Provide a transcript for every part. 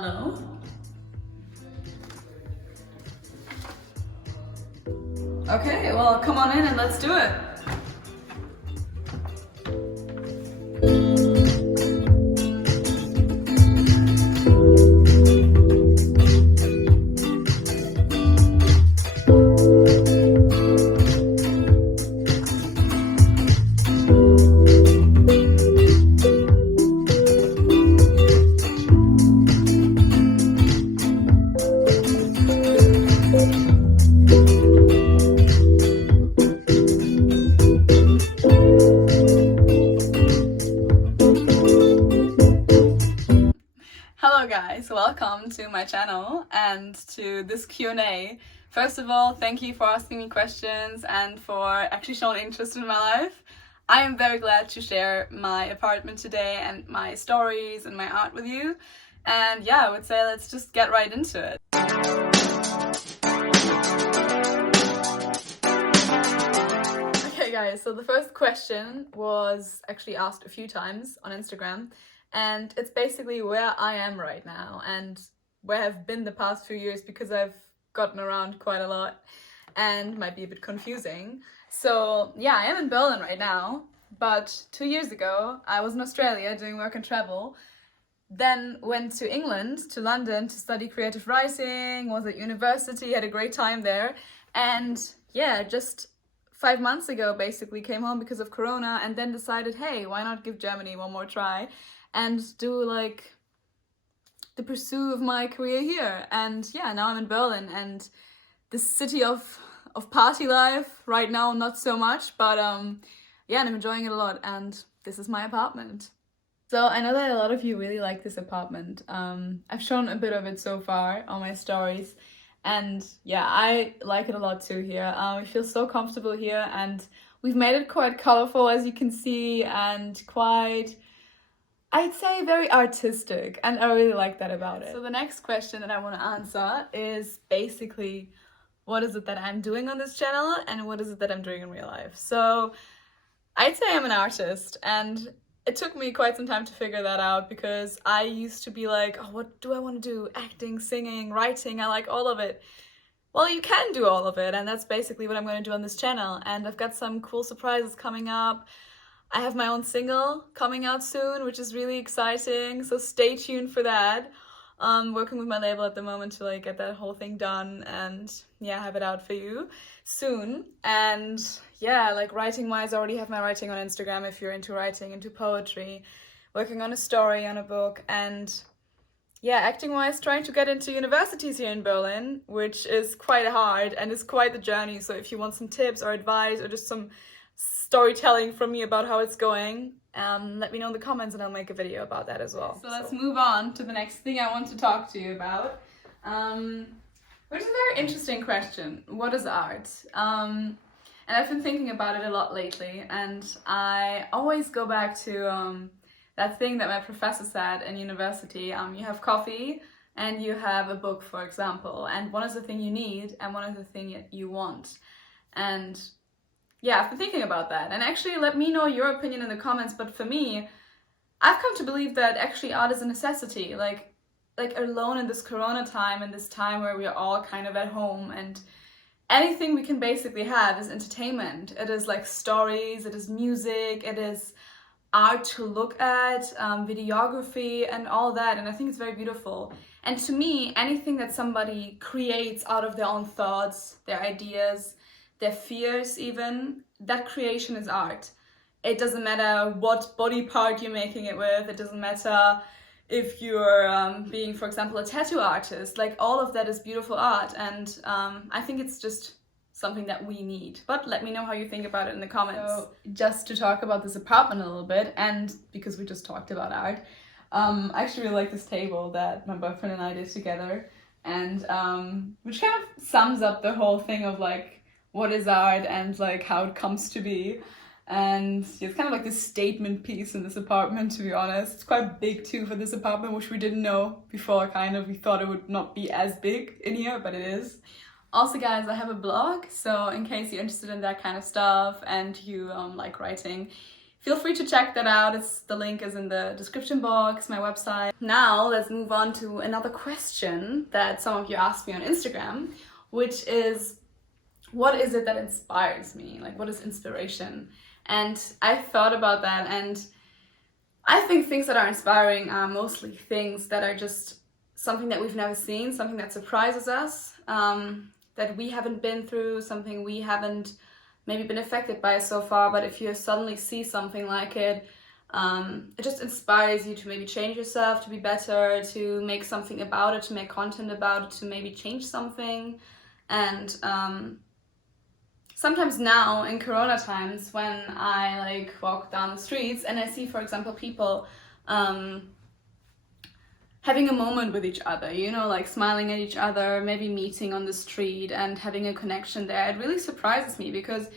Hello. Okay, well, come on in and let's do it. Hello guys, welcome to my channel and to this Q&A. First of all, thank you for asking me questions and for actually showing interest in my life. I am very glad to share my apartment today and my stories and my art with you. And yeah, I would say let's just get right into it. Okay guys, so the first question was actually asked a few times on Instagram. And it's basically where I am right now and where I've been the past few years, because I've gotten around quite a lot and might be a bit confusing. So yeah, I am in Berlin right now, but 2 years ago I was in Australia doing work and travel, then went to England, to London, to study creative writing, was at university, had a great time there, and yeah, just 5 months ago basically came home because of Corona, and then decided, hey, why not give Germany one more try and do like the pursuit of my career here. And yeah, now I'm in Berlin, and the city of party life right now, not so much, but yeah, and I'm enjoying it a lot, and this is my apartment. So I know that a lot of you really like this apartment. I've shown a bit of it so far on my stories, and yeah, I like it a lot too here. I feel so comfortable here, and we've made it quite colorful, as you can see, and quite, I'd say, very artistic, and I really like that about it. So the next question that I want to answer is basically, what is it that I'm doing on this channel and what is it that I'm doing in real life? So I'd say I'm an artist, and it took me quite some time to figure that out, because I used to be like, oh, what do I want to do? Acting, singing, writing, I like all of it. Well, you can do all of it, and that's basically what I'm going to do on this channel. And I've got some cool surprises coming up. I have my own single coming out soon, which is really exciting, so stay tuned for that. Working with my label at the moment to like get that whole thing done and yeah, have it out for you soon. And yeah, like writing wise, I already have my writing on Instagram if you're into writing, into poetry, working on a story, on a book, and yeah, acting wise, trying to get into universities here in Berlin, which is quite hard and is quite the journey. So if you want some tips or advice or just some storytelling from me about how it's going, let me know in the comments and I'll make a video about that as well. So let's move on to the next thing I want to talk to you about, which is a very interesting question. What is art? And I've been thinking about it a lot lately, and I always go back to that thing that my professor said in university. You have coffee and you have a book, for example, and one is the thing you need and one is the thing you want. And yeah, I've been thinking about that, and actually let me know your opinion in the comments. But for me, I've come to believe that actually art is a necessity, like alone in this Corona time, in this time where we are all kind of at home, and anything we can basically have is entertainment. It is like stories, it is music, it is art to look at, videography and all that, and I think it's very beautiful. And to me, anything that somebody creates out of their own thoughts, their ideas, their fears even, that creation is art. It doesn't matter what body part you're making it with, it doesn't matter if you're being, for example, a tattoo artist, like all of that is beautiful art, and I think it's just something that we need. But let me know how you think about it in the comments. So just to talk about this apartment a little bit, and because we just talked about art, I actually really like this table that my boyfriend and I did together, and which kind of sums up the whole thing of like, what is art and like how it comes to be. And it's kind of like this statement piece in this apartment, to be honest. It's quite big too for this apartment, which we didn't know before. We thought it would not be as big in here, but it is. Also guys, I have a blog, so in case you're interested in that kind of stuff and you like writing, feel free to check that out. The link is in the description box, my website. Now let's move on to another question that some of you asked me on Instagram, which is, what is it that inspires me? Like, what is inspiration? And I thought about that, and I think things that are inspiring are mostly things that are just something that we've never seen, something that surprises us, that we haven't been through, something we haven't maybe been affected by so far, but if you suddenly see something like it, it just inspires you to maybe change yourself, to be better, to make something about it, to make content about it, to maybe change something. And sometimes now in Corona times, when I like walk down the streets and I see, for example, people having a moment with each other, you know, like smiling at each other, maybe meeting on the street and having a connection there, it really surprises me, because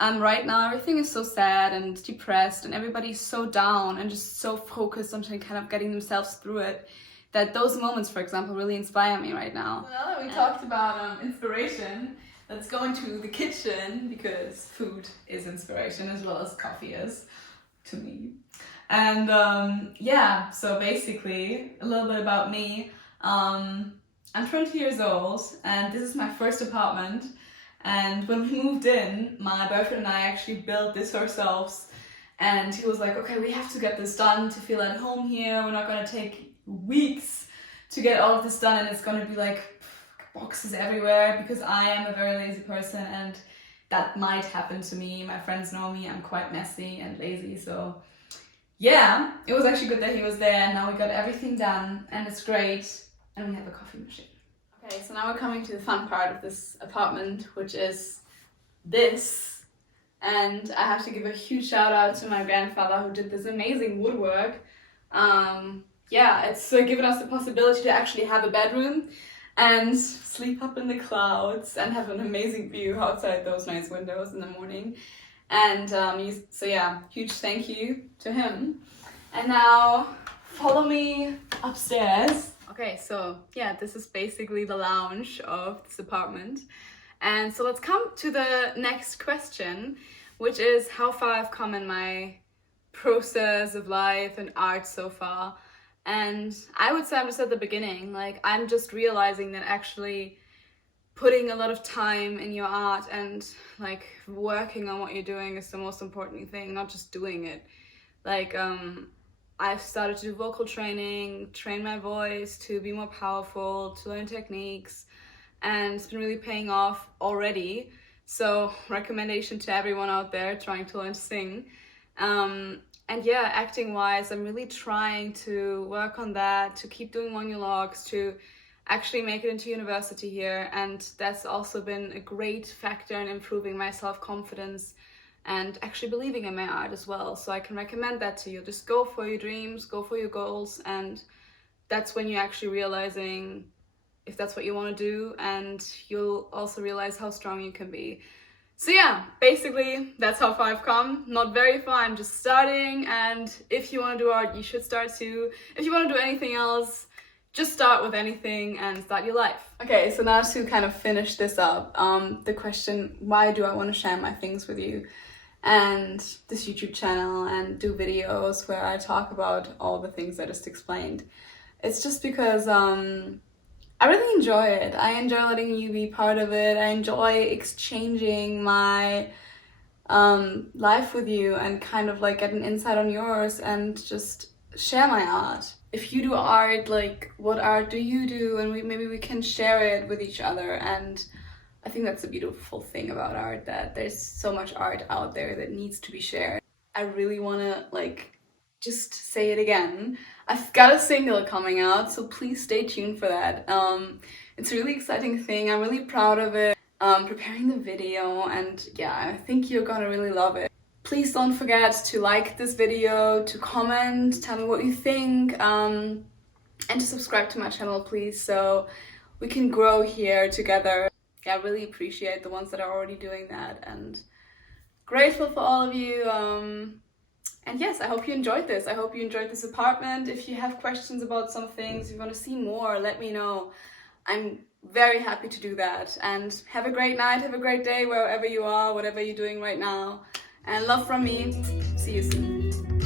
right now everything is so sad and depressed and everybody's so down and just so focused on kind of getting themselves through it, that those moments, for example, really inspire me right now. So now that we talked about inspiration, let's go into the kitchen, because food is inspiration as well as coffee is to me. And yeah, so basically a little bit about me. I'm 20 years old and this is my first apartment. And when we moved in, my boyfriend and I actually built this ourselves. And he was like, okay, we have to get this done to feel at home here. We're not going to take weeks to get all of this done, and it's going to be like boxes everywhere, because I am a very lazy person and that might happen to me. My friends know me, I'm quite messy and lazy, so yeah, it was actually good that he was there, and now we got everything done and it's great, and we have a coffee machine. Okay, so now we're coming to the fun part of this apartment, which is this. And I have to give a huge shout out to my grandfather who did this amazing woodwork. Yeah, it's given us the possibility to actually have a bedroom and sleep up in the clouds and have an amazing view outside those nice windows in the morning. And so yeah, huge thank you to him. And now follow me upstairs. Okay, so yeah, this is basically the lounge of this apartment. And so let's come to the next question, which is how far I've come in my process of life and art so far. And I would say I'm just at the beginning. Like, I'm just realizing that actually putting a lot of time in your art and like working on what you're doing is the most important thing, not just doing it. Like, I've started to do vocal training, train my voice to be more powerful, to learn techniques, and it's been really paying off already. So recommendation to everyone out there trying to learn to sing. And yeah, acting wise, I'm really trying to work on that, to keep doing monologues, to actually make it into university here. And that's also been a great factor in improving my self-confidence and actually believing in my art as well. So I can recommend that to you. Just go for your dreams, go for your goals, and that's when you're actually realizing if that's what you want to do, and you'll also realize how strong you can be. So yeah, basically that's how far I've come. Not very far, I'm just starting, and if you want to do art, you should start too. If you want to do anything else, just start with anything and start your life. Okay, so now to kind of finish this up, the question, why do I want to share my things with you and this YouTube channel and do videos where I talk about all the things I just explained? It's just because I really enjoy it. I enjoy letting you be part of it. I enjoy exchanging my life with you and kind of like get an insight on yours and just share my art. If you do art, like what art do you do? And maybe we can share it with each other. And I think that's a beautiful thing about art, that there's so much art out there that needs to be shared. I really want to like just say it again. I've got a single coming out, so please stay tuned for that. It's a really exciting thing. I'm really proud of it. Preparing the video, and yeah, I think you're gonna really love it. Please don't forget to like this video, to comment, tell me what you think, and to subscribe to my channel, please, so we can grow here together. Yeah, I really appreciate the ones that are already doing that, and grateful for all of you. And yes, I hope you enjoyed this. I hope you enjoyed this apartment. If you have questions about some things, if you want to see more, let me know. I'm very happy to do that. And have a great night, have a great day, wherever you are, whatever you're doing right now. And love from me. See you soon.